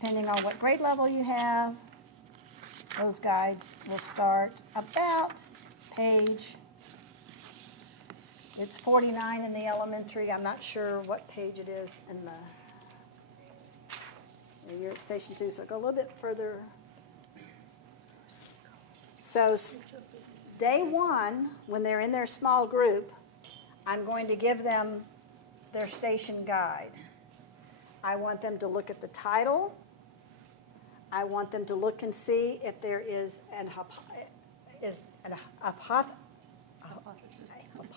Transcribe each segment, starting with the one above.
depending on what grade level you have, those guides will start about page, it's 49 in the elementary. I'm not sure what page it is in the, you're at station 2, so go a little bit further. So day 1, when they're in their small group, I'm going to give them their station guide. I want them to look at the title. I want them to look and see if there is an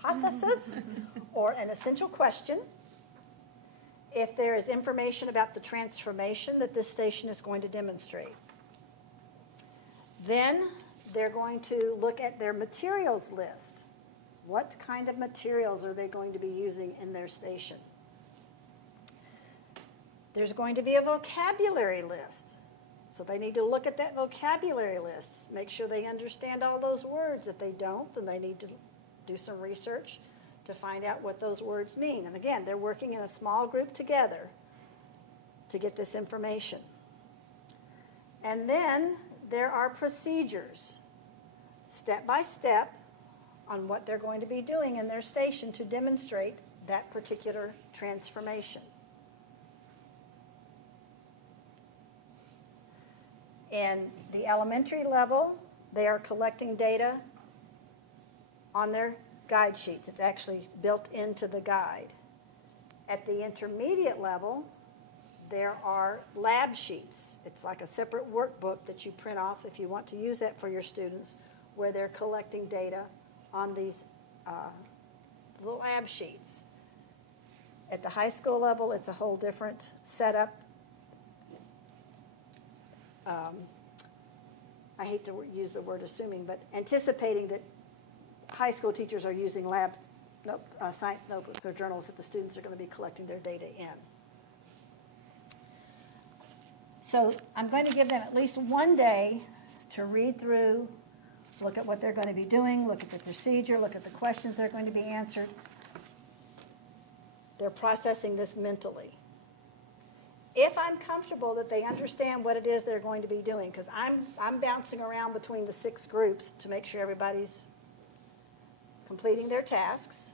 hypothesis or an essential question. If there is information about the transformation that this station is going to demonstrate. Then they're going to look at their materials list. What kind of materials are they going to be using in their station? There's going to be a vocabulary list. So they need to look at that vocabulary list, make sure they understand all those words. If they don't, then they need to do some research to find out what those words mean. And again, they're working in a small group together to get this information. And then there are procedures, step by step, on what they're going to be doing in their station to demonstrate that particular transformation. In the elementary level, they are collecting data on their guide sheets. It's actually built into the guide. At the intermediate level, there are lab sheets. It's like a separate workbook that you print off if you want to use that for your students, where they're collecting data on these little lab sheets. At the high school level, it's a whole different setup. I hate to use the word assuming, but anticipating that high school teachers are using science notebooks or journals that the students are going to be collecting their data in. So I'm going to give them at least one day to read through, look at what they're going to be doing, look at the procedure, look at the questions that are going to be answered. They're processing this mentally. If I'm comfortable that they understand what it is they're going to be doing, because I'm bouncing around between the 6 groups to make sure everybody's completing their tasks.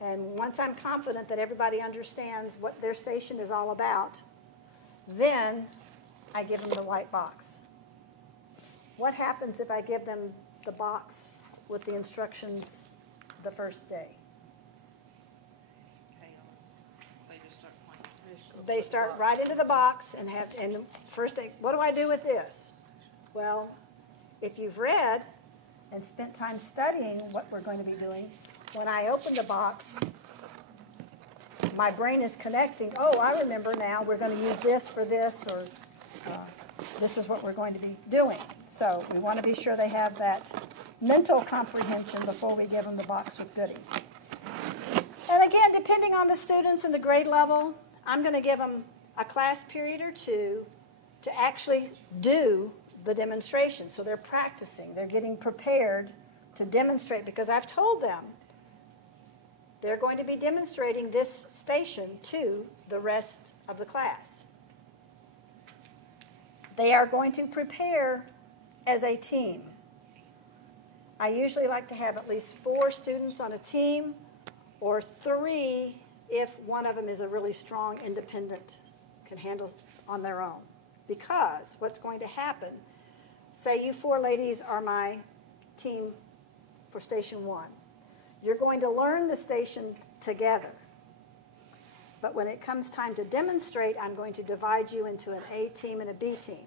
And once I'm confident that everybody understands what their station is all about, then I give them the white box. What happens if I give them the box with the instructions the first day? They start right into the box and first thing, what do I do with this? Well, if you've read and spent time studying what we're going to be doing, when I open the box, my brain is connecting, oh, I remember now, we're going to use this for this, or this is what we're going to be doing. So we want to be sure they have that mental comprehension before we give them the box with goodies. And again, depending on the students and the grade level, I'm going to give them a class period or 2 to actually do the demonstration. So they're practicing. They're getting prepared to demonstrate, because I've told them they're going to be demonstrating this station to the rest of the class. They are going to prepare as a team. I usually like to have at least 4 students on a team, or 3 if one of them is a really strong, independent, can handle on their own. Because what's going to happen, say you 4 ladies are my team for Station 1. You're going to learn the station together. But when it comes time to demonstrate, I'm going to divide you into an A team and a B team.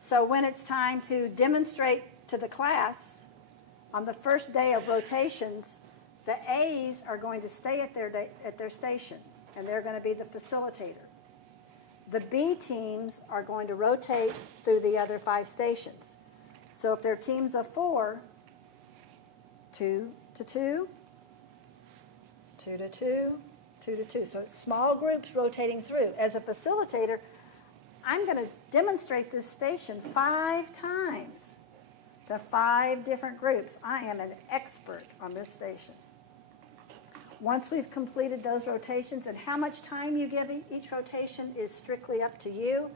So when it's time to demonstrate to the class, on the first day of rotations, the A's are going to stay at their station, and they're going to be the facilitator. The B teams are going to rotate through the other 5 stations. So if they're teams of 4, 2 to 2, 2 to 2, 2 to 2. So it's small groups rotating through. As a facilitator, I'm going to demonstrate this station 5 times to 5 different groups. I am an expert on this station. Once we've completed those rotations, and how much time you give each rotation is strictly up to you.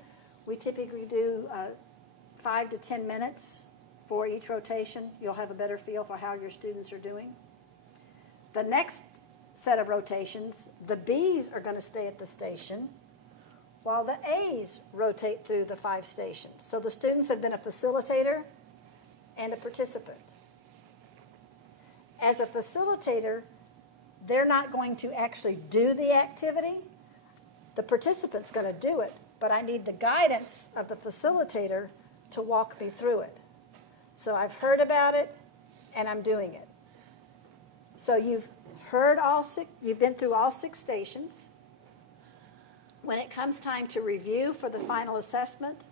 We typically do 5 to 10 minutes for each rotation. You'll have a better feel for how your students are doing. The next set of rotations, the B's are going to stay at the station while the A's rotate through the 5 stations. So the students have been a facilitator and a participant. As a facilitator, they're not going to actually do the activity. The participant's going to do it, but I need the guidance of the facilitator to walk me through it. So I've heard about it, and I'm doing it. So you've been through all 6 stations. When it comes time to review for the final assessment,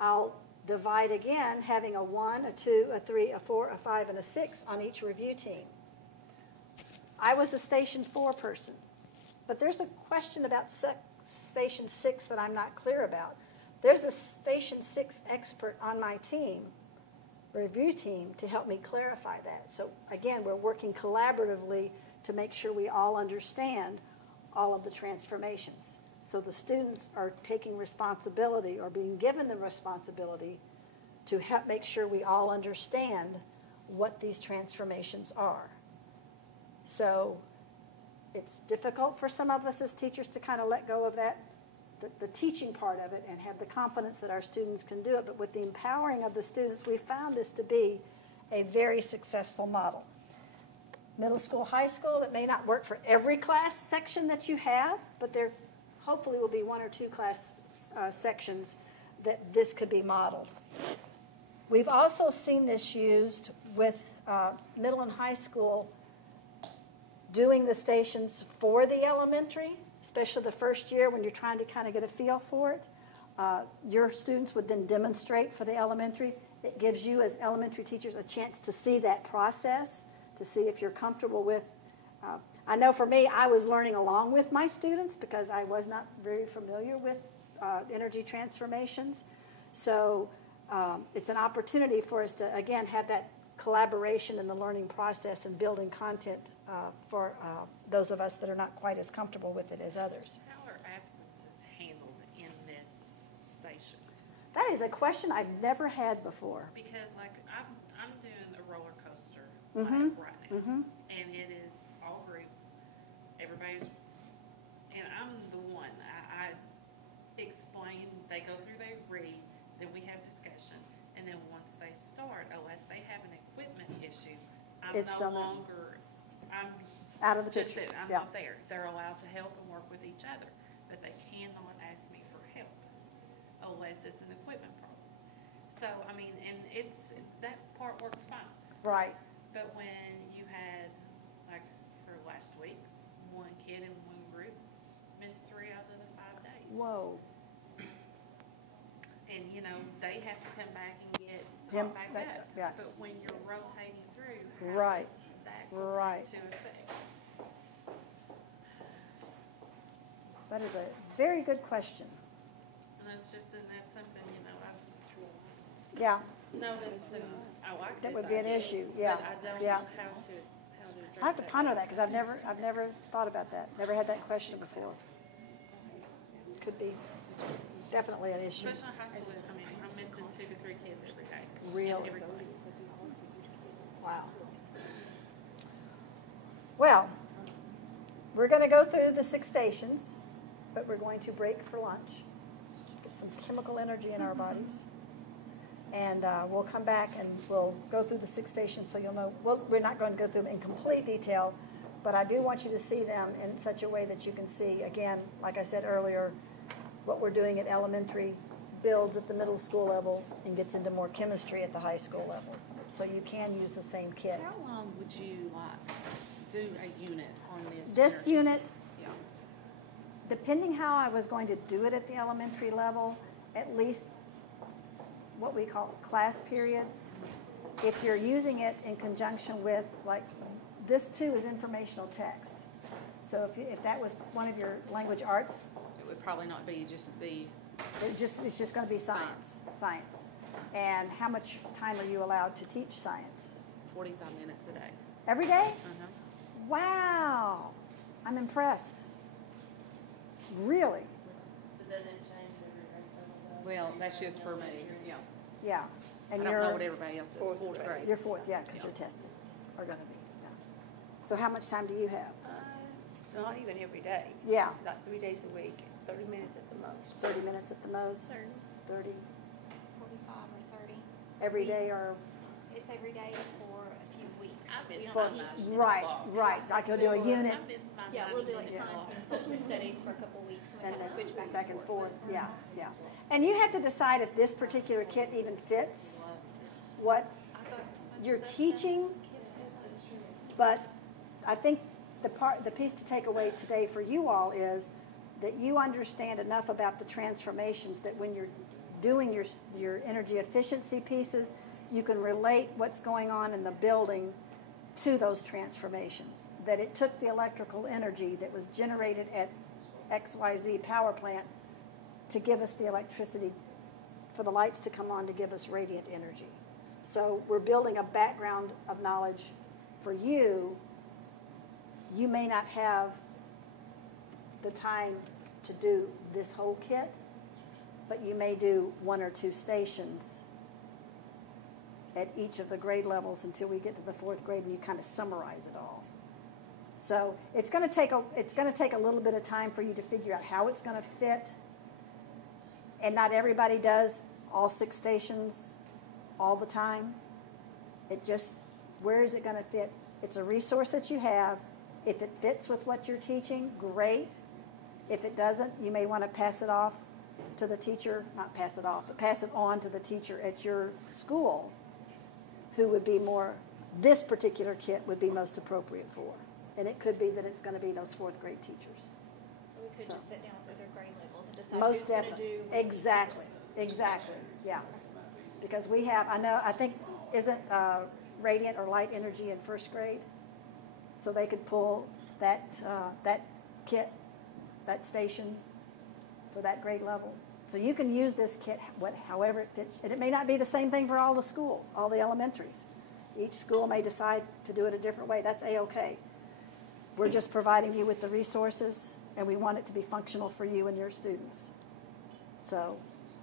I'll divide again, having a 1, a 2, a 3, a 4, a 5, and a 6 on each review team. I was a Station 4 person, but there's a question about Station 6 that I'm not clear about. There's a Station 6 expert on my team, review team, to help me clarify that. So again, we're working collaboratively to make sure we all understand all of the transformations. So the students are taking responsibility or being given the responsibility to help make sure we all understand what these transformations are. So it's difficult for some of us as teachers to kind of let go of that, the teaching part of it, and have the confidence that our students can do it. But with the empowering of the students, we found this to be a very successful model. Middle school, high school, it may not work for every class section that you have, but there hopefully will be 1 or 2 class sections that this could be modeled. We've also seen this used with middle and high school doing the stations for the elementary, especially the first year when you're trying to kind of get a feel for it. Your students would then demonstrate for the elementary. It gives you as elementary teachers a chance to see that process, to see if you're comfortable with. I know for me, I was learning along with my students because I was not very familiar with energy transformations. So it's an opportunity for us to, again, have that collaboration in the learning process and building content for those of us that are not quite as comfortable with it as others. How are absences handled in this stations? That is a question I've never had before. Because like I'm doing a roller coaster Mm-hmm. right now, Mm-hmm. and it is all group. Everybody's, and I'm the one. I explain. They go through, they read, then we have discussion, and then once they start, unless they have an equipment issue, I'm It's no done. longer. I'm Out of the just picture. it. I'm Yeah. not there. They're allowed to help and work with each other, but they cannot ask me for help unless it's an equipment problem. So I mean, and that part works fine. Right. But when you had, like for last week, 1 kid in 1 group missed 3 out of the 5 days. Whoa. And you know, they have to come back and get Him caught back back, up. yeah. But when you're rotating through, how Right. does that go Right. into effect? That is a very good question. And that's something, you know, I've Yeah. noticed, and I like That this would be an idea, issue, yeah, But I don't yeah. know how to address I have to that. ponder that because I've never thought about that. Never had that question before. Could be definitely an issue. Especially in high school, I mean, I'm missing 2 to 3 kids every day. Really? In every class. Wow. Well, we're going to go through the 6 stations, but we're going to break for lunch, get some chemical energy in our bodies, and we'll come back and we'll go through the 6 stations so you'll know. Well, we're not going to go through them in complete detail, but I do want you to see them in such a way that you can see, again, like I said earlier, what we're doing at elementary builds at the middle school level and gets into more chemistry at the high school level. So you can use the same kit. How long would you do a unit on this? This energy? unit, Yeah. depending how I was going to do it at the elementary level, at least what we call class periods. If you're using it in conjunction with, like, this too is informational text. So if that was one of your language arts, It would probably not be just the, it's just going to be science. And how much time are you allowed to teach science? 45 minutes a day. Every day? Uh-huh. Wow. I'm impressed. Really? But doesn't it change every grade level? Well, that's just for me, yeah. Yeah. I And don't know what everybody else does, fourth grade. you're fourth, yeah, because you're tested. Are going to be. Yeah. So how much time do you have? Not even every day. Yeah. Like 3 days a week, 30 minutes at the most. 30 minutes at the most? 30, 30. 45 or 30. Every day or? It's every day for a few weeks. I've been We For, don't teach- right. Like you'll do a unit I miss my Yeah, we'll do 90 like minute science block. and social studies for a couple of weeks, and we and kind then of switch back and forth. Yeah, yeah. And you have to decide if this particular kit even fits what you're teaching. But I think the piece to take away today for you all is that you understand enough about the transformations that when you're doing your energy efficiency pieces, you can relate what's going on in the building to those transformations. That it took the electrical energy that was generated at XYZ power plant to give us the electricity for the lights to come on to give us radiant energy. So we're building a background of knowledge for you. You may not have the time to do this whole kit, but you may do 1 or 2 stations at each of the grade levels until we get to the 4th grade, and you kind of summarize it all. So it's going to take a little bit of time for you to figure out how it's going to fit. And not everybody does all 6 stations all the time. It just, where is it going to fit? It's a resource that you have. If it fits with what you're teaching, great. If it doesn't, you may want to pass it off to the teacher, not pass it off, but pass it on to the teacher at your school who would be more, this particular kit would be most appropriate for. And it could be that it's going to be those 4th grade teachers. So we could So. just sit down with other grade levels and decide Most who's going to definitely. do what Exactly. teachers. Exactly. Yeah. Because we have, I think, isn't radiant or light energy in 1st grade? So they could pull that kit, that station for that grade level. So you can use this kit however it fits. And it may not be the same thing for all the schools, all the elementaries. Each school may decide to do it a different way. That's A-okay. We're just providing you with the resources, and we want it to be functional for you and your students. So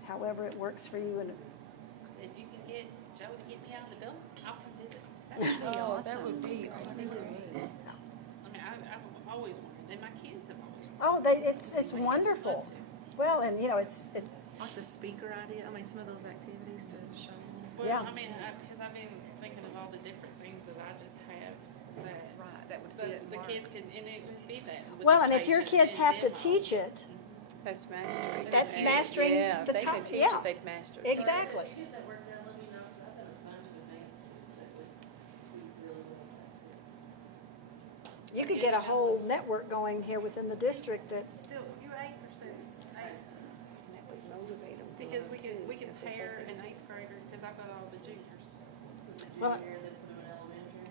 however it works for you. And If you can get Joe to get me out of the building, I'll come visit. That would be Oh, awesome. that would be awesome. I mean, I've always wanted, and my kids have always Oh, wanted. it's wonderful. Well, and it's Like the speaker idea, I mean, some of those activities to show them. Well, Yeah. I mean, because I've been thinking of all the different things that I just have that Right, that would the fit. the Mark. kids can, and it would be that. with well, the and if your station kids and have to demo. teach it, That's mastery. That's And- mastering Yeah, the if they top- can teach yeah. it, they've mastered. exactly. If you get that worked out, let me know, 'cause I've got a bunch of advances that we really want to. You could get a whole network going here within the district that, Still, you're 8%. That would motivate them to Because learn too, we can if they pair think an 8th grader, because I've got all the juniors. Well, Junior, they put them in elementary.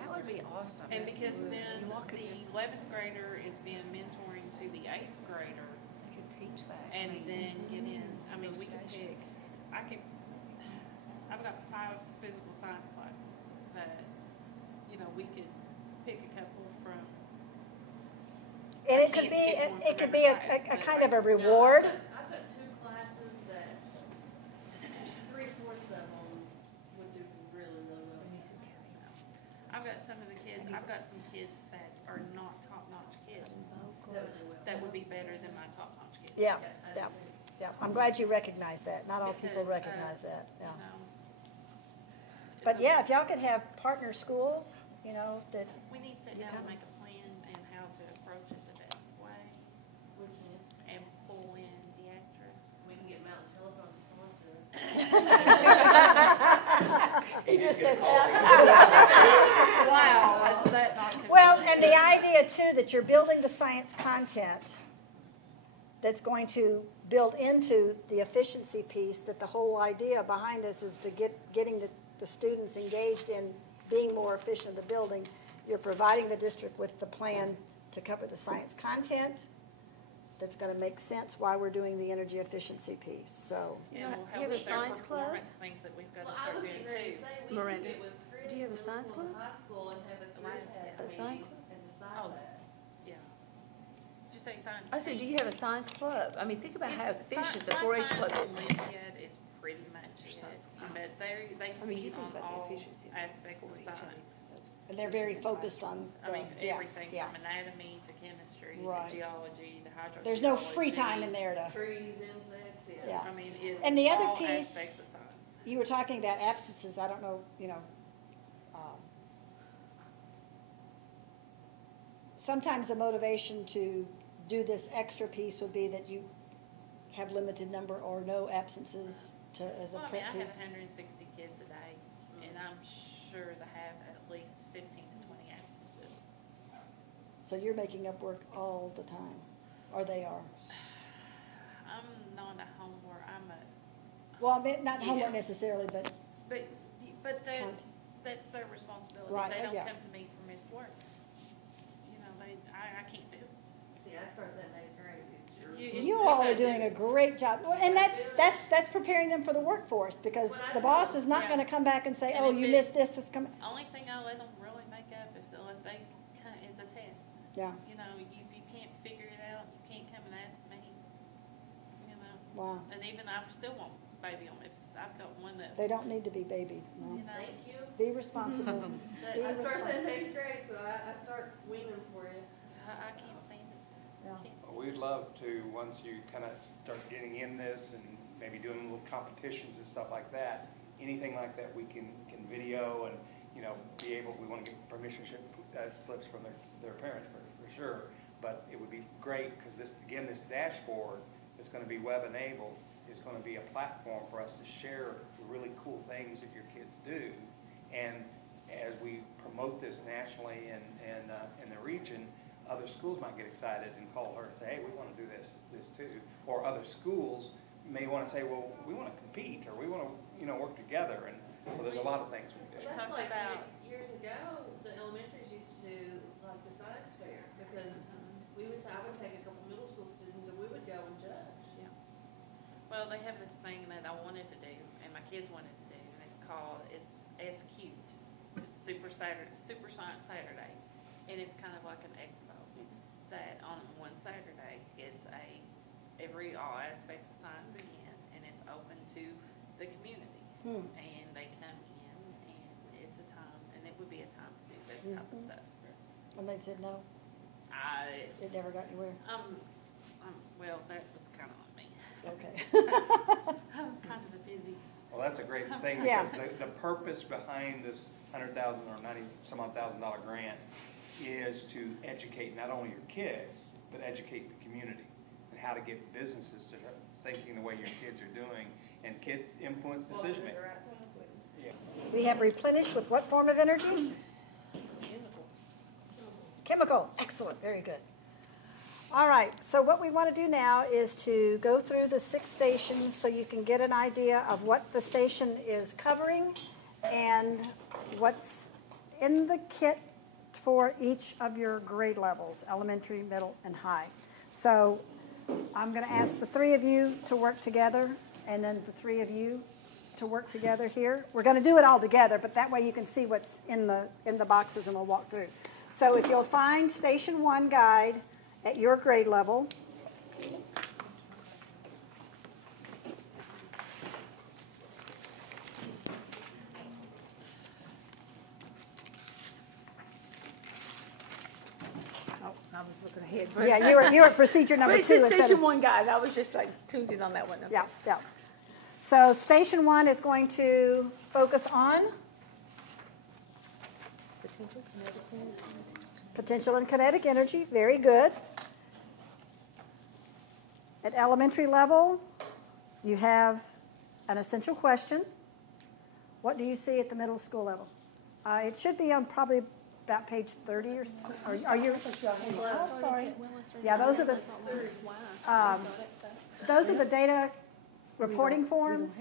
That would be awesome. And because It would. then You all could the just- 11th grader is being mentoring to the 8th grader, They could teach that. and I mean, then get in, I mean, those we could pick, stations. I've got 5 physical science classes that, we could pick a couple from. and I it could can't be, pick one it from could every be class, a but kind of a like- reward. I've got 2 classes that 3/4 of them would do really, really well. I've got some of the kids, I've got some kids that are not top-notch kids That would do well. that would be better than my top-notch kids. Yeah, Okay, I yeah, agree. yeah. I'm glad you recognize that. Not all people Because, recognize that, yeah. You know, But yeah, if y'all could have partner schools, that, We need to sit down and make a plan and how to approach it the best way We can, and pull in theatric. we can get Mountain Telephone to sponsor us. he just did that. Wow, is that not Well, and the idea too, that you're building the science content that's going to build into the efficiency piece, that the whole idea behind this is to getting the students engaged in being more efficient in the building. You're providing the district with the plan to cover the science content that's going to make sense why we're doing the energy efficiency piece. So, And we'll do you help have a with our science club? performance things that we've got Well, to I start was doing getting ready to too. say, we can Miranda. get with Chris. Do you have a middle science school and club? high school and have a Right. three-pass A science meeting and decide Oh. that. Yeah. Did you say science? I said, do you have a science club? I mean, think about how It's- efficient the my 4-H science club is. Olympiad is pretty much it, Science. but they I mean, you compete think on about the all efficiency of aspects of 4-H, science. And they're very focused on I the, mean, yeah, everything yeah. from anatomy to chemistry Right. to geology to hydrogeology. There's no free time in there to, Trees, insects, Yeah. I mean, it's And the other all piece- aspects of science. you were talking about absences, I don't know, sometimes the motivation to do this extra piece would be that you have limited number or no absences to, as a Well, I mean, prep I have piece. 160 kids a day, and I'm sure they have at least 15 to 20 absences. So you're making up work all the time, or they are. I'm not a homework, Well, I mean, not Yeah. homework necessarily, but but Content. that's their responsibility. Right, They don't yeah. come to me for missed work. You know, I can't do it. See, I started that in 8th grade. you all are doing a great job. Well, and that's preparing them for the workforce, because When I the tell boss them, is not yeah. gonna come back and say, And oh, if you it- missed this, it's coming, Only thing I let them really make up is is a test. yeah, You know, if you can't figure it out, you can't come and ask me. You know, wow. and even I still won't baby them if I've got one that They don't need to be babied, no. you know. Thank you. Be responsible. That Be I started that in responsible. 8th grade, so I start weaning for you. I can't stand it. Yeah. Can't stand Well, we'd love to, once you kind of start getting in this and maybe doing little competitions and stuff like that, anything like that we can video and, you know, be able, we want to get permission slips from their parents for sure. But it would be great, because this, again, this dashboard is going to be web enabled, is going to be a platform for us to share the really cool things that your kids do. And as we promote this nationally in the region, other schools might get excited and call her and say, hey, we want to do this too. Or other schools may want to say, well, we want to compete, or we want to, you know, work together. And so there's a lot of things we do. You That's talked like about- years ago, the elementaries used to do like the science fair, because I would take a couple middle school students and we would go and judge. Well, they have this thing that I wanted to do, and my kids wanted to do, and it's S Cubed. It's Super Science Saturday, and it's kind of like an expo. That on one Saturday, it's all aspects of science again, and it's open to the community. And they come in, and it's a time, and it would be a time to do this type of stuff. And they said no, it never got anywhere. Well, that was kind of on me. Okay. I'm kind of a busy. Well, that's a great thing, Yeah. because the purpose behind this $100,000 or $90-some-odd-thousand grant is to educate not only your kids, but educate the community and how to get businesses to start thinking the way your kids are doing, and kids influence decision making. We have replenished with what form of energy? Chemical. Excellent, very good. All right, so what we want to do now is to go through the 6 stations so you can get an idea of what the station is covering and what's in the kit for each of your grade levels, elementary, middle, and high. So I'm going to ask the 3 of you to work together, and then the 3 of you to work together here. We're going to do it all together, but that way you can see what's in the boxes, and we'll walk through. So if you'll find Station 1 guide at your grade level. Oh, I was looking ahead. Yeah, you were procedure number 2 But it says instead Station of, 1 guide, I was just like tuned in on that one. Okay. yeah, yeah. So Station 1 is going to focus on potential and kinetic energy. Very good. At elementary level, you have an essential question. What do you see at the middle school level? It should be on probably about page 30 or so. Are you? Oh, sorry. Yeah, those are the data reporting forms.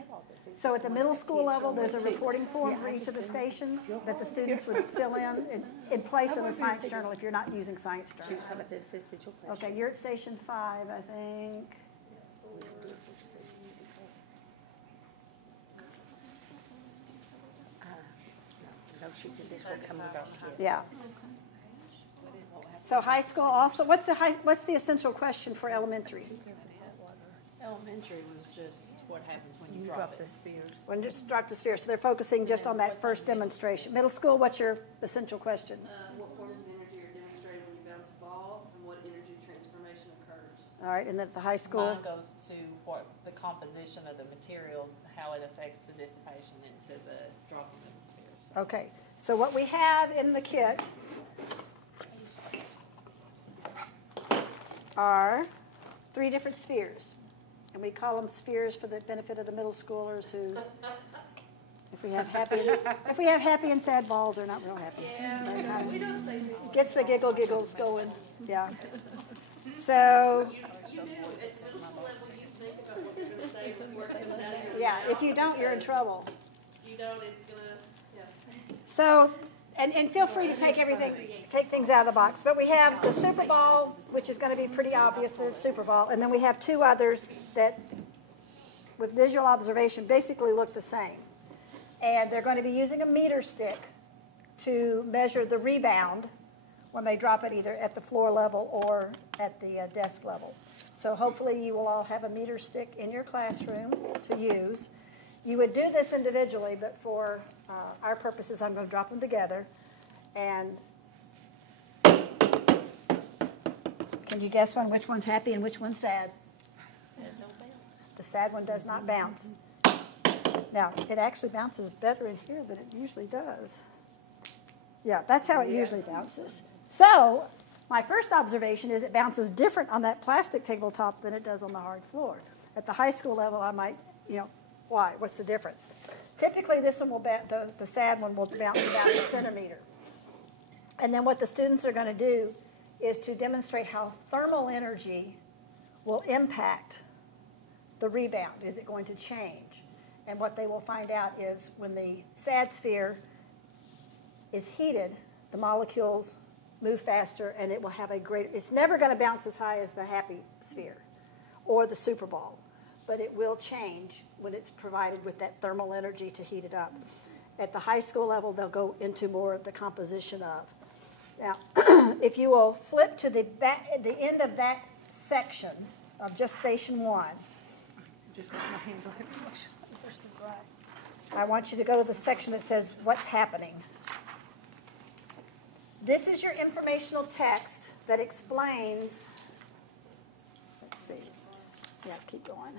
So at the middle school level, there's a reporting form for each of the stations that the students would fill in place of the science journal if you're not using science She was journal. talking about this essential question. Okay, you're at station 5, I think. Those she said this will come with our kids. Yeah. So high school also, what's the essential question for elementary? Elementary was just what happens when You you drop drop the it. spheres. When you drop the sphere, so they're focusing just on that first demonstration. Middle school, what's your essential question? What forms of energy are demonstrated when you bounce a ball, and what energy transformation occurs? All right, and then at the high school? Mine goes to what the composition of the material, how it affects the dissipation into the dropping of the spheres. Okay, so what we have in the kit are 3 different spheres. And we call them spheres for the benefit of the middle schoolers who, if we have happy and sad balls, they're not real happy. Yeah, we don't say Gets the giggles going, yeah. So, You do, at the middle school level, you think about what you're gonna say before it comes out of your yeah, mouth. if you don't, you're in trouble. If you don't, it's gonna, yeah. So, and feel free to take things out of the box. But we have the Super Bowl, which is going to be pretty obvious, the Super Bowl. And then we have 2 others that, with visual observation, basically look the same. And they're going to be using a meter stick to measure the rebound when they drop it either at the floor level or at the desk level. So hopefully you will all have a meter stick in your classroom to use. You would do this individually, but for our purposes, I'm going to drop them together. And can you guess which one's happy and which one's sad? The sad one does not bounce. Now, it actually bounces better in here than it usually does. Yeah, that's how it usually bounces. So, my first observation is it bounces different on that plastic tabletop than it does on the hard floor. At the high school level, I might, why? What's the difference? Typically, this one will the sad one will bounce about a centimeter. And then what the students are going to do is to demonstrate how thermal energy will impact the rebound. Is it going to change? And what they will find out is when the sad sphere is heated, the molecules move faster and it will have a greater, it's never going to bounce as high as the happy sphere or the super ball, but it will change when it's provided with that thermal energy to heat it up. At the high school level, they'll go into more of the composition of. Now, if you will flip to the end of that section of just station 1, Just put my hand on it. I want you to go to the section that says what's happening. This is your informational text that explains, let's see, yeah, keep going.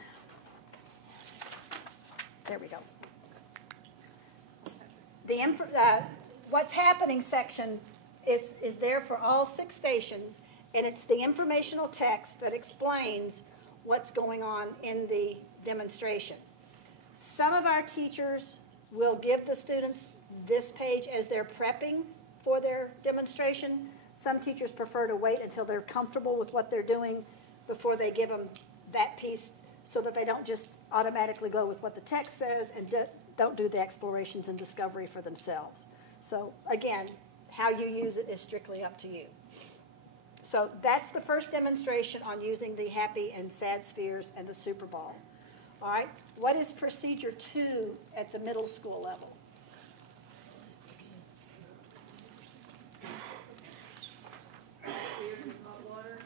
There we go. The what's happening section is there for all 6 stations, and it's the informational text that explains what's going on in the demonstration. Some of our teachers will give the students this page as they're prepping for their demonstration. Some teachers prefer to wait until they're comfortable with what they're doing before they give them that piece so that they don't just automatically go with what the text says and don't do the explorations and discovery for themselves. So again, how you use it is strictly up to you. So that's the first demonstration on using the happy and sad spheres and the super ball. All right, what is procedure 2 at the middle school level? Spheres in hot water.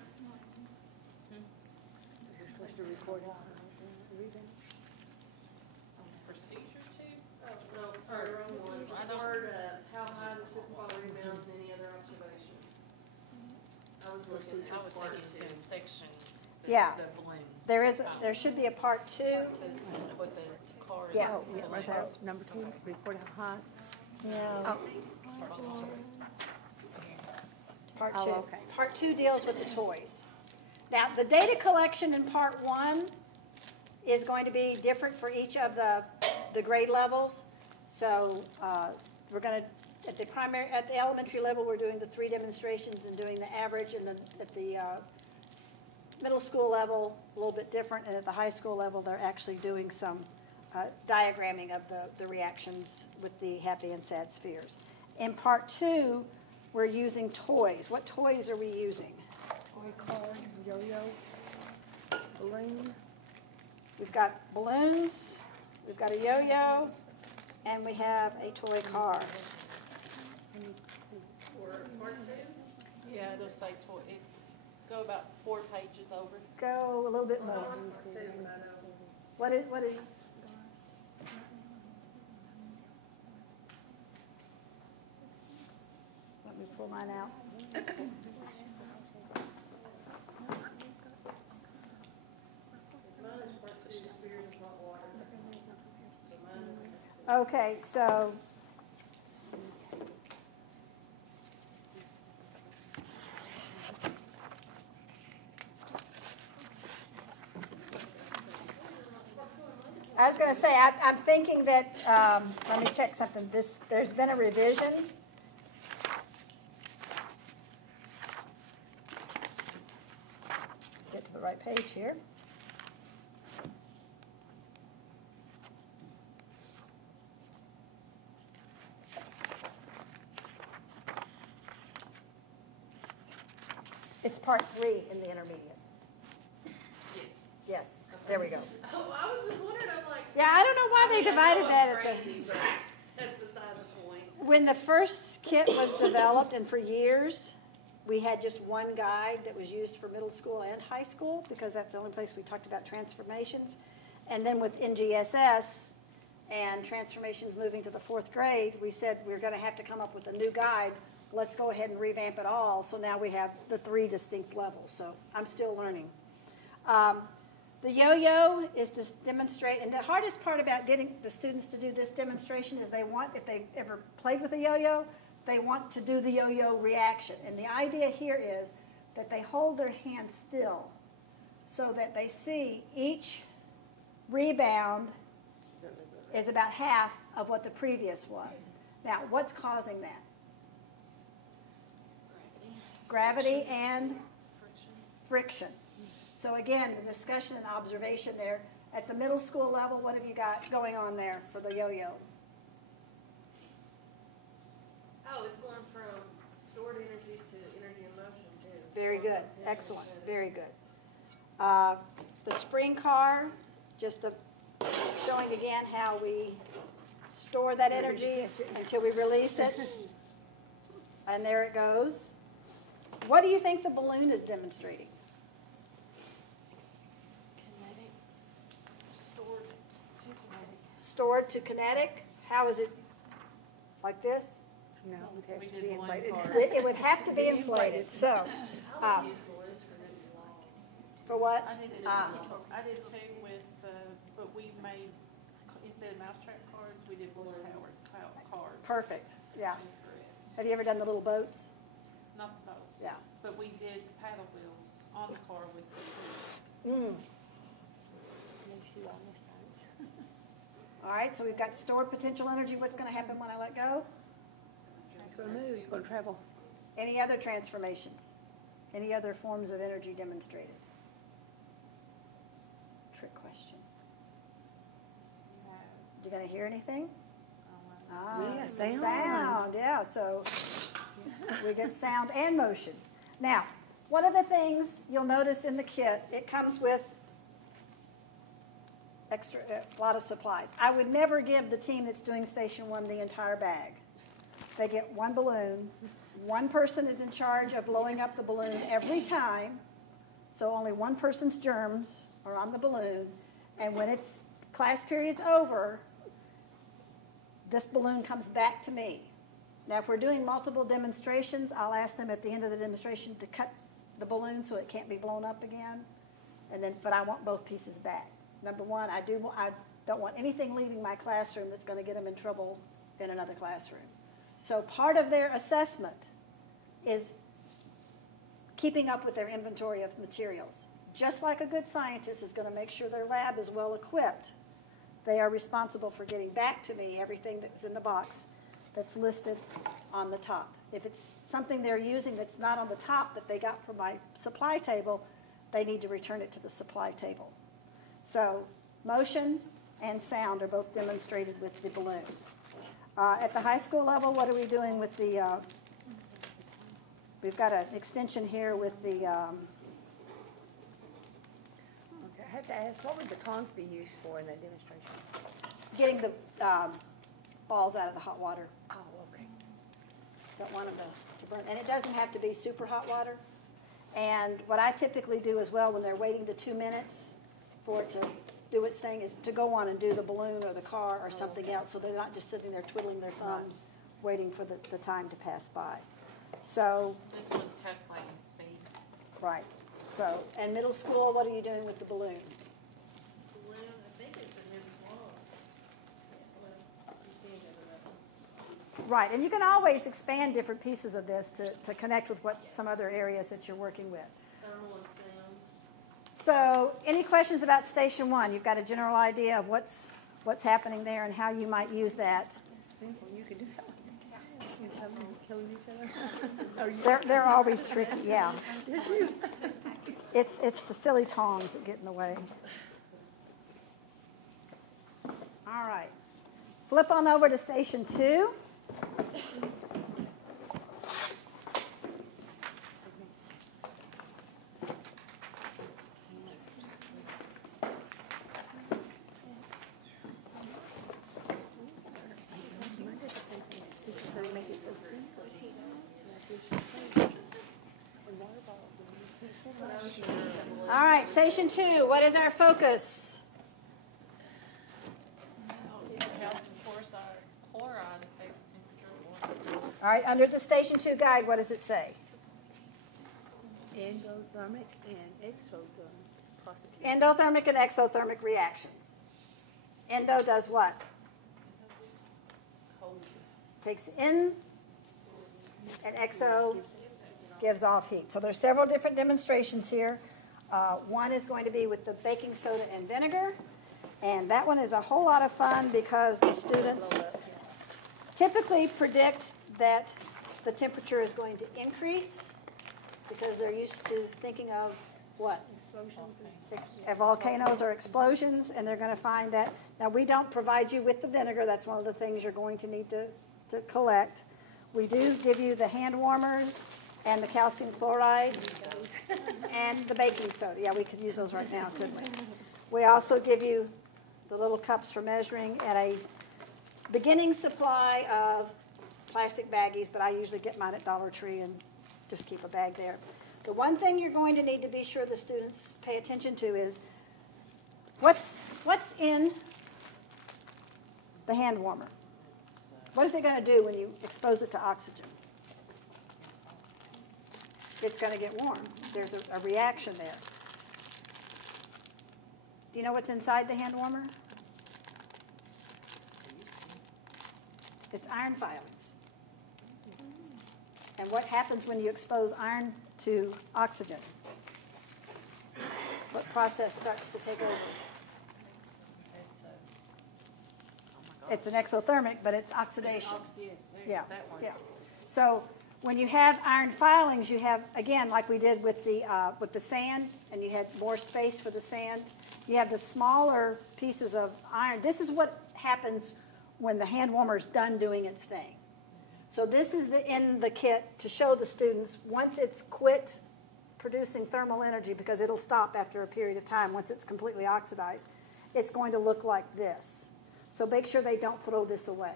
You're supposed to record out. Procedure 2? Oh, no, sorry, wrong one. I don't- Word, how high the Super Bowl rebounds and any other observations. I was looking I at was part thinking two. it's in section, Yeah. the balloon. There should be a part 2. With the car. Yeah. Oh, yeah, right there, number 2, report how high. No. Part Oh, 2. okay. Part 2 deals with the toys. Now, the data collection in part 1 is going to be different for each of the grade levels. So we're going to, at the elementary level, we're doing the 3 demonstrations and doing the average, and then at the middle school level, a little bit different, and at the high school level, they're actually doing some diagramming of the reactions with the happy and sad spheres. In part 2, we're using toys. What toys are we using? Toy card, yo-yo, balloon. We've got balloons, we've got a yo-yo, and we have a toy car. say go about 4 pages over. Go a little bit more. What is, let me pull mine out. Okay, so I was going to say, I'm thinking that, let me check something. There's been a revision. Get to the right page here. It's part 3 in the intermediate. Yes. Yes, there we go. Oh, I was just wondering, I'm like. Yeah, I don't know why they divided that at Crazy, but that's beside the point. When the first kit was developed, and for years, we had just one guide that was used for middle school and high school, because that's the only place we talked about transformations. And then with NGSS and transformations moving to the 4th grade, we said we're going to have to come up with a new guide. Let's go ahead and revamp it all. So now we have the 3 distinct levels. So I'm still learning. The yo-yo is to demonstrate, and the hardest part about getting the students to do this demonstration is if they've ever played with a yo-yo, they want to do the yo-yo reaction. And the idea here is that they hold their hand still so that they see each rebound is about half of what the previous was. Now, what's causing that? Gravity and friction. So again, the discussion and observation there. At the middle school level, what have you got going on there for the yo-yo? Oh, it's going from stored energy to energy in motion, too. Very good. Excellent. Very good. The spring car, just showing again how we store that energy until we release it. And there it goes. What do you think the balloon is demonstrating? Kinetic, stored to kinetic. Stored to kinetic. How is it? Like this? No, it has We to did be one inflated. card. It would have to be inflated. So, How useful is for energy law? for what? I did it Ah. I did 2 with but we made, instead of mousetrap cards, we did balloon powered cards. Perfect. Yeah. Infrared. Have you ever done the little boats? Not the boats. Yeah. But we did paddle wheels on the car with CDs. Makes you all this science. All right, so we've got stored potential energy. What's going to happen when I let go? It's going to move, it's going to travel. Any other transformations? Any other forms of energy demonstrated? Trick question. You have, You going to hear anything? Yeah, sound. Sound, yeah. So we get sound and motion. Now, one of the things you'll notice in the kit, it comes with a lot of supplies. I would never give the team that's doing Station 1 the entire bag. They get one balloon. One person is in charge of blowing up the balloon every time, so only one person's germs are on the balloon. And when it's class period's over, this balloon comes back to me. Now, if we're doing multiple demonstrations, I'll ask them at the end of the demonstration to cut the balloon so it can't be blown up again. But I want both pieces back. Number one, I don't want anything leaving my classroom that's going to get them in trouble in another classroom. So part of their assessment is keeping up with their inventory of materials. Just like a good scientist is going to make sure their lab is well equipped, they are responsible for getting back to me everything that's in the box that's listed on the top. If it's something they're using that's not on the top that they got from my supply table, they need to return it to the supply table. So motion and sound are both demonstrated with the balloons. At the high school level, what are we doing with the, we've got an extension here with the, Okay, I have to ask, what would batons be used for in that demonstration? getting the balls out of the hot water. Oh, okay. don't want them to burn. And it doesn't have to be super hot water. And what I typically do as well when they're waiting the 2 minutes for it to do its thing is to go on and do the balloon or the car or something else, so they're not just sitting there twiddling their thumbs waiting for the time to pass by. So, This one's calculating the speed. right. So, and middle school, what are you doing with the balloon? Balloon, I think it's in them walls. Well, you can't go to that one. Right, and you can always expand different pieces of this to connect with what some other areas that you're working with. Thermal and sound. So, any questions about Station 1? You've got a general idea of what's happening there and how you might use that. Simple, you can do that. You have them killing each other. They're always tricky, yeah. It's the silly tongs that get in the way. All right. Flip on over to Station 2. All right, Station 2, what is our focus? Calcium chloride affects temperature. All right, under the Station 2 guide, what does it say? Endothermic and exothermic processes. Endothermic and exothermic reactions. Endo does what? Takes in, and exo gives off heat. So there's several different demonstrations here. One is going to be with the baking soda and vinegar, and that one is a whole lot of fun because the students typically predict that the temperature is going to increase because they're used to thinking of what? Volcanoes or explosions, and they're going to find that. Now, we don't provide you with the vinegar. That's one of the things you're going to need to collect. We do give you the hand warmers and the calcium chloride and the baking soda. Yeah, we could use those right now, couldn't we? We also give you the little cups for measuring and a beginning supply of plastic baggies, but I usually get mine at Dollar Tree and just keep a bag there. The one thing you're going to need to be sure the students pay attention to is what's in the hand warmer. What is it going to do when you expose it to oxygen? It's going to get warm. There's a reaction there. Do you know what's inside the hand warmer? It's iron filings. And what happens when you expose iron to oxygen? What process starts to take over? It's an exothermic, but it's oxidation. Yeah, yeah. So when you have iron filings, you have, again, like we did with the sand, and you had more space for the sand, you have the smaller pieces of iron. This is what happens when the hand warmer is done doing its thing. So this is in the kit to show the students once it's quit producing thermal energy, because it'll stop after a period of time once it's completely oxidized, it's going to look like this. So make sure they don't throw this away.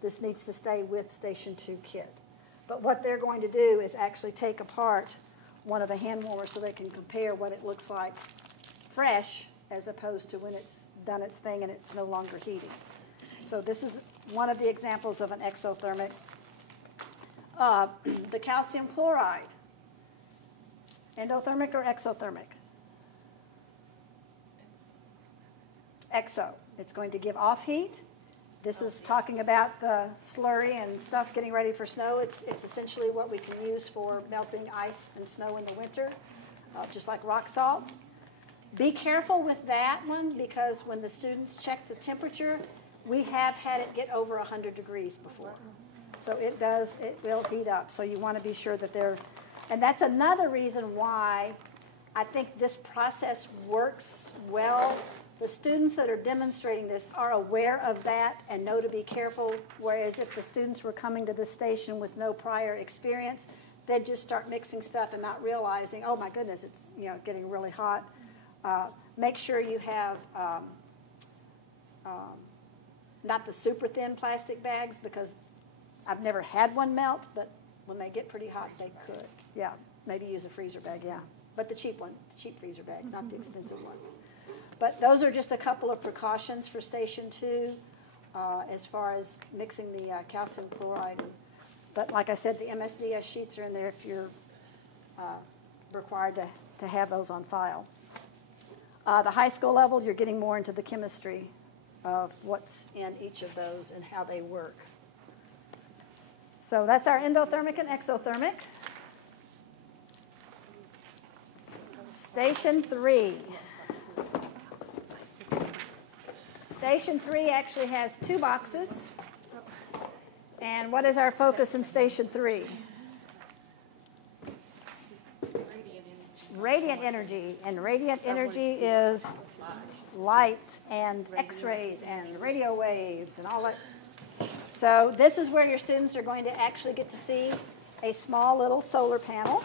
This needs to stay with Station 2 kit. But what they're going to do is actually take apart one of the hand warmers so they can compare what it looks like fresh as opposed to when it's done its thing and it's no longer heating. So this is one of the examples of an exothermic. The calcium chloride. Endothermic or exothermic? Exo. It's going to give off heat. This is talking about the slurry and stuff getting ready for snow. It's essentially what we can use for melting ice and snow in the winter, just like rock salt. Be careful with that one because when the students check the temperature, we have had it get over 100 degrees before. So it will heat up. So you want to be sure that and that's another reason why I think this process works well. The students that are demonstrating this are aware of that and know to be careful, whereas if the students were coming to this station with no prior experience, they'd just start mixing stuff and not realizing, oh my goodness, it's getting really hot. Make sure you have not the super thin plastic bags because I've never had one melt, but when they get pretty hot, they could. Yeah, maybe use a freezer bag, yeah. But the cheap one, the cheap freezer bag, not the expensive ones. But those are just a couple of precautions for Station 2 as far as mixing the calcium chloride. But like I said, the MSDS sheets are in there if you're required to have those on file. The high school level, you're getting more into the chemistry of what's in each of those and how they work. So that's our endothermic and exothermic. Station 3. Station 3 actually has 2 boxes. And what is our focus in Station 3? Radiant energy. And radiant energy is light and X-rays and radio waves and all that. So this is where your students are going to actually get to see a small little solar panel.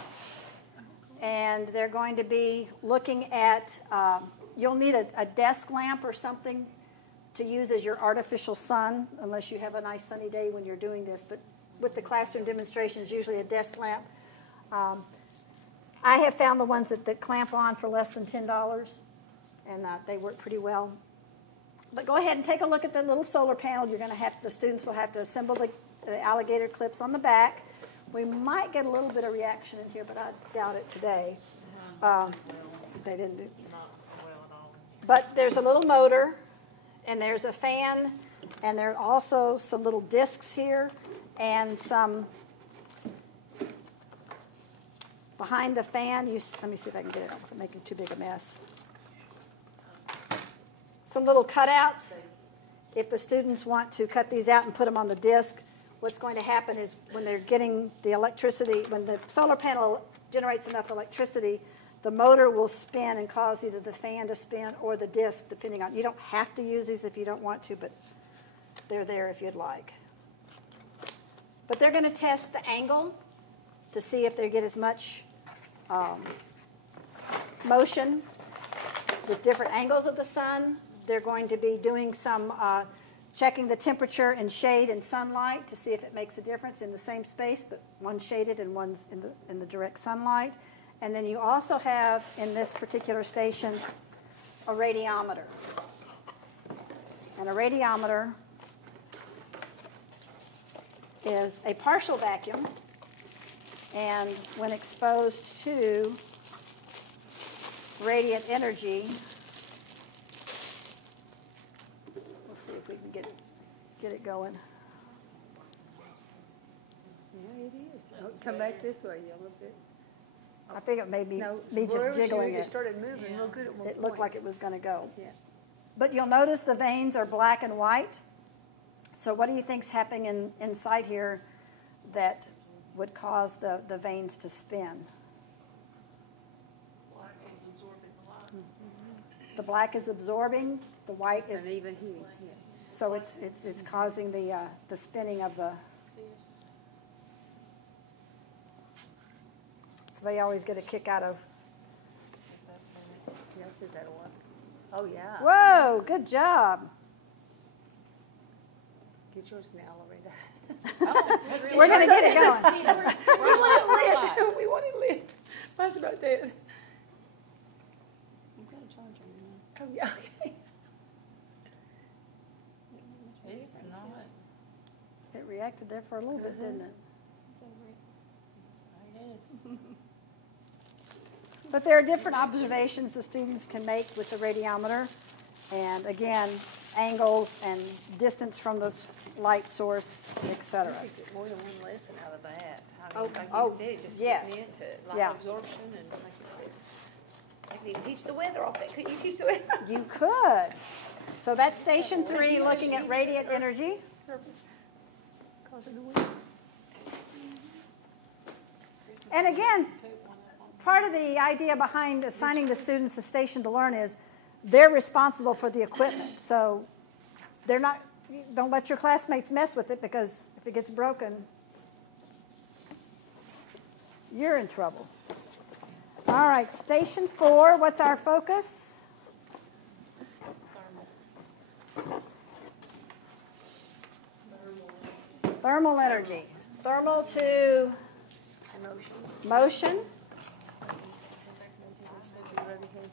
And they're going to be looking at, you'll need a desk lamp or something to use as your artificial sun, unless you have a nice sunny day when you're doing this. But with the classroom demonstrations, usually a desk lamp. I have found the ones that clamp on for less than $10, and they work pretty well. But go ahead and take a look at the little solar panel. You're going to have, the students will have to assemble the alligator clips on the back. We might get a little bit of reaction in here, but I doubt it today. They didn't do. But there's a little motor, and there's a fan, and there are also some little discs here, and some behind the fan. Let me see if I can get it out without making too big a mess. Some little cutouts. If the students want to cut these out and put them on the disc, what's going to happen is when they're getting the electricity, when the solar panel generates enough electricity, the motor will spin and cause either the fan to spin or the disc, depending on. You don't have to use these if you don't want to, but they're there if you'd like. But they're going to test the angle to see if they get as much motion with different angles of the sun. They're going to be doing some checking the temperature in shade and sunlight to see if it makes a difference in the same space, but one's shaded and one's in the direct sunlight. And then you also have, in this particular station, a radiometer. And a radiometer is a partial vacuum, and when exposed to radiant energy, we'll see if we can get it going. Yeah, it is. Oh, come back this way, a little bit. I think it may be No, me just wherever jiggling she it. just started moving real good at one point. It looked like it was going to go. Yeah. But you'll notice the veins are black and white. So what do you think's happening inside here that would cause the veins to spin? Black is absorbing the light. The black is absorbing, the white It's is, uneven here. Yeah. so it's causing the spinning of the. So they always get a kick out of. Yes, is that one? Oh, yeah. Whoa, good job. Get yours now, Loretta. We're going to get it going. We want it lit. We want it lit. Mine's about dead. You've got a charger in Oh, yeah, okay. there. It's not. It reacted there for a little bit, didn't it? I guess. But there are different observations the students can make with the radiometer. And again, angles and distance from the light source, et cetera. You get more than one lesson out of that. I Oh, mean, like oh, you said, just yes. getting into it, light Yeah. absorption and like you said. I could even teach the weather off that. Couldn't you teach the weather? You could. So that's Station 3, looking at radiant energy. Surface causing the wind. And again, part of the idea behind assigning the students a station to learn is they're responsible for the equipment. So they're not, don't let your classmates mess with it, because if it gets broken, you're in trouble. All right, Station 4, what's our focus? Thermal energy. Thermal to motion.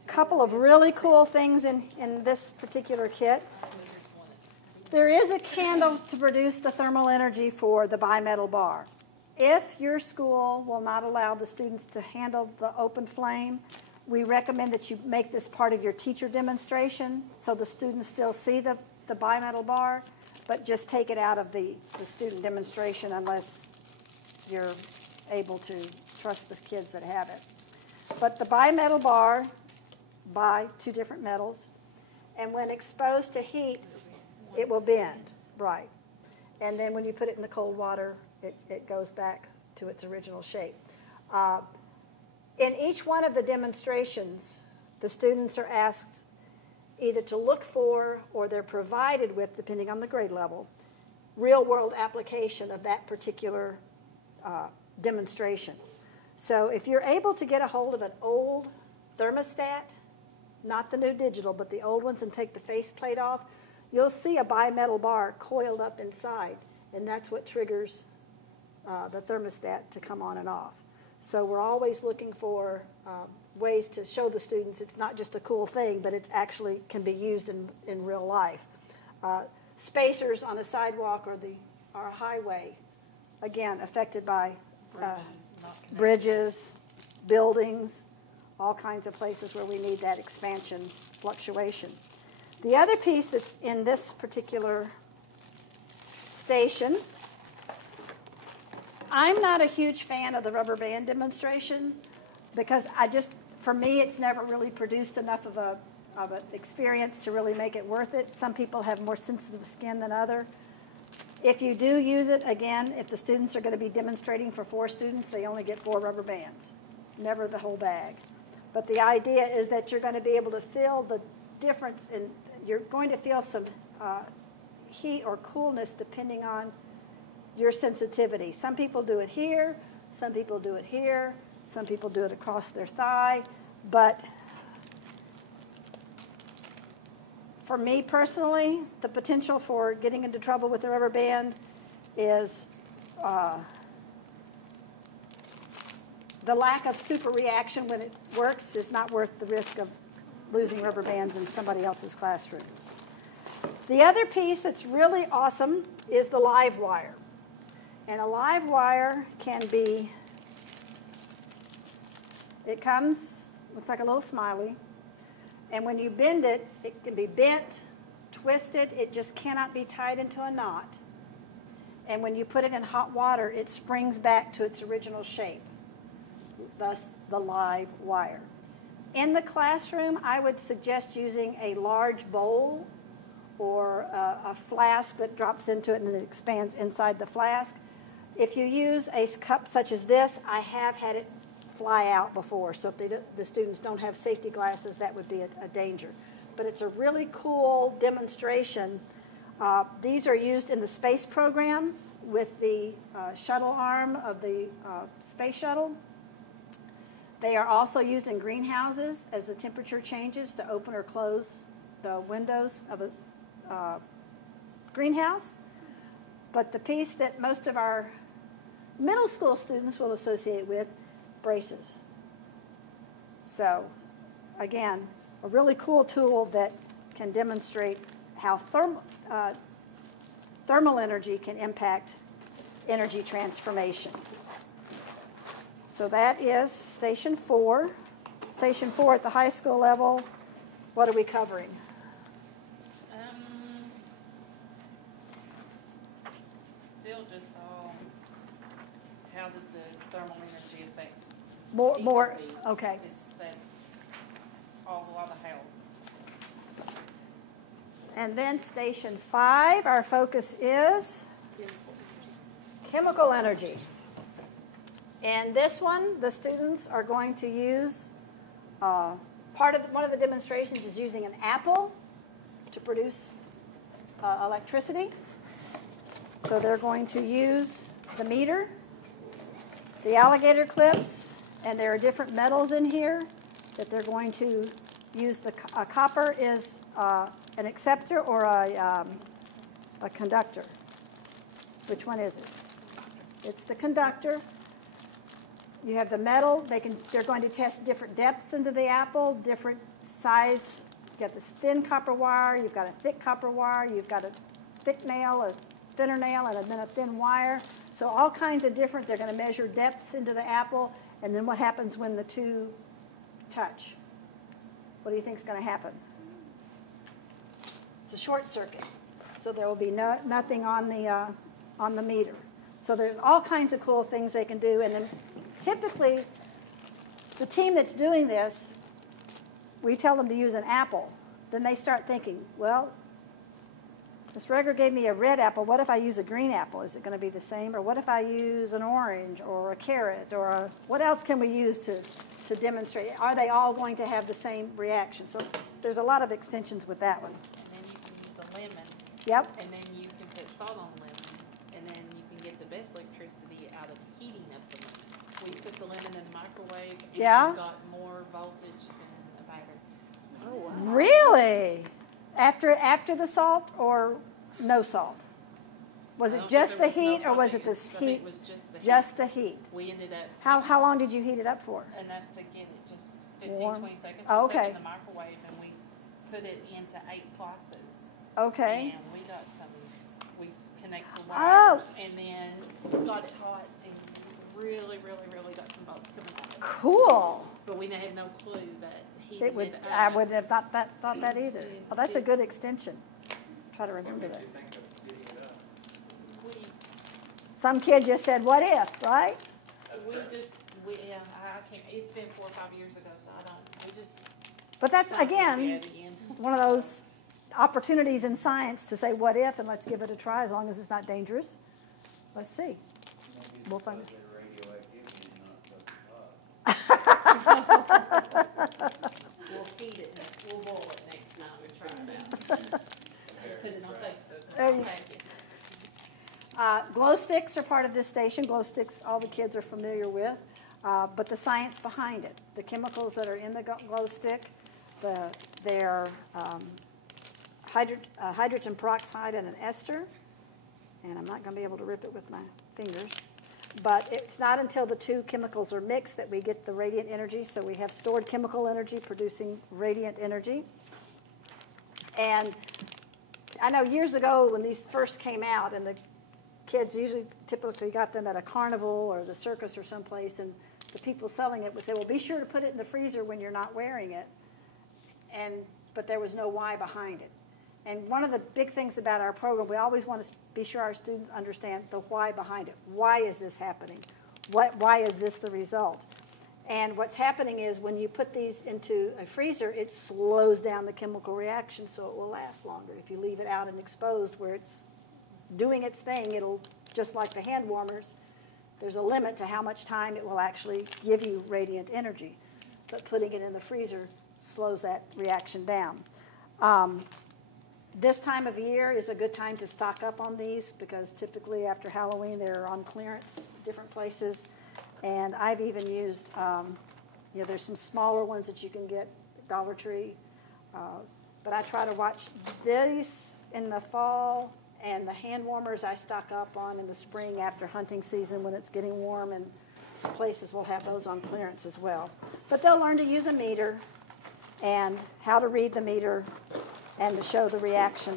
Couple of really cool things in this particular kit. There is a candle to produce the thermal energy for the bimetal bar. If your school will not allow the students to handle the open flame, we recommend that you make this part of your teacher demonstration so the students still see the bimetal bar, but just take it out of the student demonstration unless you're able to trust the kids that have it. But the bimetal bar, by two different metals, and when exposed to heat, it will bend, right. And then when you put it in the cold water, it goes back to its original shape. In each one of the demonstrations, the students are asked either to look for, or they're provided with, depending on the grade level, real-world application of that particular demonstration. So if you're able to get a hold of an old thermostat, not the new digital, but the old ones, and take the faceplate off, you'll see a bimetal bar coiled up inside, and that's what triggers the thermostat to come on and off. So we're always looking for ways to show the students it's not just a cool thing, but it actually can be used in real life. Spacers on a sidewalk or a highway, again, affected by bridges, buildings, all kinds of places where we need that expansion fluctuation. The other piece that's in this particular station, I'm not a huge fan of the rubber band demonstration because for me, it's never really produced enough of an experience to really make it worth it. Some people have more sensitive skin than others. If you do use it, again, if the students are going to be demonstrating for 4 students, they only get 4 rubber bands, never the whole bag. But the idea is that you're going to be able to feel the difference, you're going to feel some heat or coolness depending on your sensitivity. Some people do it here, some people do it here, some people do it across their thigh, but for me personally, the potential for getting into trouble with the rubber band is the lack of super reaction when it works is not worth the risk of losing rubber bands in somebody else's classroom. The other piece that's really awesome is the live wire. And a live wire can be, it comes, looks like a little smiley, and when you bend it, it can be bent, twisted, it just cannot be tied into a knot. And when you put it in hot water, it springs back to its original shape, thus the live wire. In the classroom, I would suggest using a large bowl or a flask that drops into it and then it expands inside the flask. If you use a cup such as this, I have had it fly out before, so if the students don't have safety glasses, that would be a danger. But it's a really cool demonstration. These are used in the space program with the shuttle arm of the space shuttle. They are also used in greenhouses as the temperature changes to open or close the windows of a greenhouse. But the piece that most of our middle school students will associate with, braces. So, again, a really cool tool that can demonstrate how thermal energy can impact energy transformation. So that is Station 4. Station 4 at the high school level, what are we covering? Still just how does the thermal energy affect More, each of these? okay. That's all a lot of house. And then Station 5, our focus is chemical energy. And this one, the students are going to use, one of the demonstrations is using an apple to produce electricity. So they're going to use the meter, the alligator clips, and there are different metals in here that they're going to use. Copper is an acceptor or a conductor. Which one is it? It's the conductor. You have the metal. They're going to test different depths into the apple, different size. You've got this thin copper wire. You've got a thick copper wire. You've got a thick nail, a thinner nail, and then a thin wire. So all kinds of different. They're going to measure depth into the apple, and then what happens when the two touch? What do you think is going to happen? It's a short circuit. So there will be nothing on the meter. So there's all kinds of cool things they can do. And then typically, the team that's doing this, we tell them to use an apple. Then they start thinking, well, Ms. Reagor gave me a red apple. What if I use a green apple? Is it going to be the same? Or what if I use an orange or a carrot? Or what else can we use to demonstrate? Are they all going to have the same reaction? So there's a lot of extensions with that one. And then you can use a lemon. Yep. And then you can put salt on the lemon, and then you can get the best electricity out of heating up the lemon. We put the lemon in the microwave, and Yeah? you got more voltage than a battery. Oh, wow. Really? After the salt or no salt? Was I it don't just think the there was no heat, or was salt. it this I think heat? it was just the heat. Just the heat. We ended up How long did you heat it up for? enough to get it just 15, Warm? 20 seconds. Oh, We stuck it okay. in the microwave, and we put it into 8 slices. Okay. And we got some, we connected the Oh. wires, and then got it hot, and really, really, really got some bolts coming out of it. Cool. But we had no clue that heating It would. it I up. wouldn't have thought that either. Well, that's a good extension. Try to remember that. We, Some kid just said, "What if?" Right? yeah, I can't, it's been 4 or 5 years ago, so I don't, we just. But that's something we again had again. one of those opportunities in science to say, "What if?" and let's give it a try as long as it's not dangerous. Let's see. We'll find it. We'll feed it, we'll boil it next time we try it out. Put it on Facebook. There you- I'll take it. Glow sticks are part of this station. Glow sticks, all the kids are familiar with. But the science behind it, the chemicals that are in the glow stick, they're hydrogen peroxide and an ester. And I'm not going to be able to rip it with my fingers. But it's not until the two chemicals are mixed that we get the radiant energy. So we have stored chemical energy producing radiant energy. And I know years ago when these first came out, and the kids typically got them at a carnival or the circus or someplace, and the people selling it would say, well, be sure to put it in the freezer when you're not wearing it. But there was no why behind it. And one of the big things about our program, we always want to be sure our students understand the why behind it. Why is this happening? Why is this the result? And what's happening is when you put these into a freezer, it slows down the chemical reaction so it will last longer. If you leave it out and exposed where it's doing its thing, it'll, just like the hand warmers, there's a limit to how much time it will actually give you radiant energy. But putting it in the freezer slows that reaction down. This time of year is a good time to stock up on these because typically after Halloween they're on clearance different places. And I've even used, there's some smaller ones that you can get at Dollar Tree. But I try to watch these in the fall, and the hand warmers I stock up on in the spring after hunting season when it's getting warm, and places will have those on clearance as well. But they'll learn to use a meter and how to read the meter and to show the reaction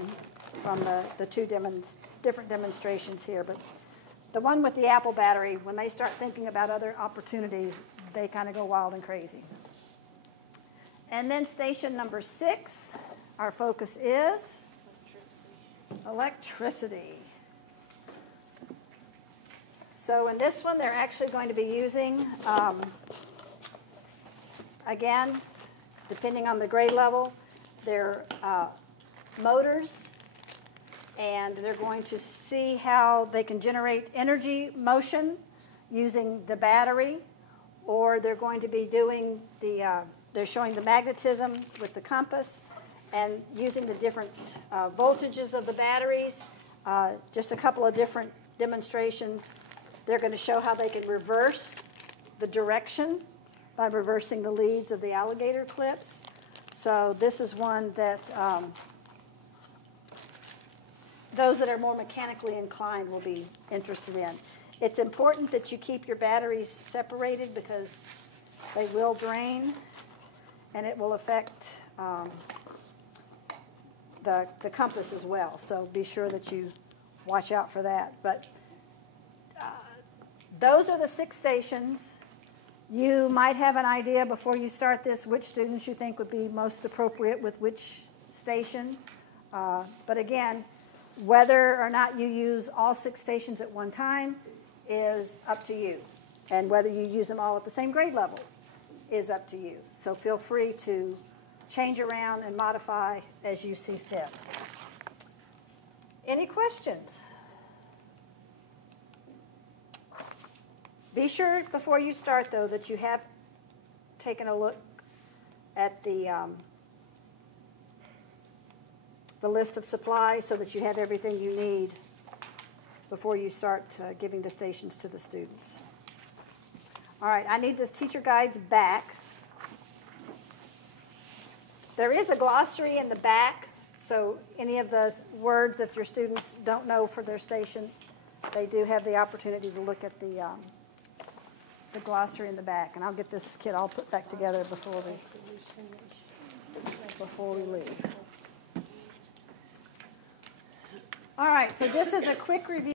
from the two different demonstrations here. But the one with the Apple battery, when they start thinking about other opportunities, they kind of go wild and crazy. And then station number 6, our focus is electricity. So in this one, they're actually going to be using, again, depending on the grade level, their motors, and they're going to see how they can generate energy motion using the battery, or they're going to be doing they're showing the magnetism with the compass and using the different voltages of the batteries. Just a couple of different demonstrations. They're going to show how they can reverse the direction by reversing the leads of the alligator clips. So this is one that those that are more mechanically inclined will be interested in. It's important that you keep your batteries separated because they will drain, and it will affect the compass as well. So be sure that you watch out for that. But those are the 6 stations. You might have an idea before you start this which students you think would be most appropriate with which station. But again, whether or not you use all 6 stations at one time is up to you. And whether you use them all at the same grade level is up to you. So feel free to change around and modify as you see fit. Any questions? Be sure before you start, though, that you have taken a look at the list of supplies so that you have everything you need before you start giving the stations to the students. All right, I need this teacher guides back. There is a glossary in the back, so any of the words that your students don't know for their station, they do have the opportunity to look at the glossary in the back. And I'll get this kit all put back together before we leave. All right, so just as a quick review.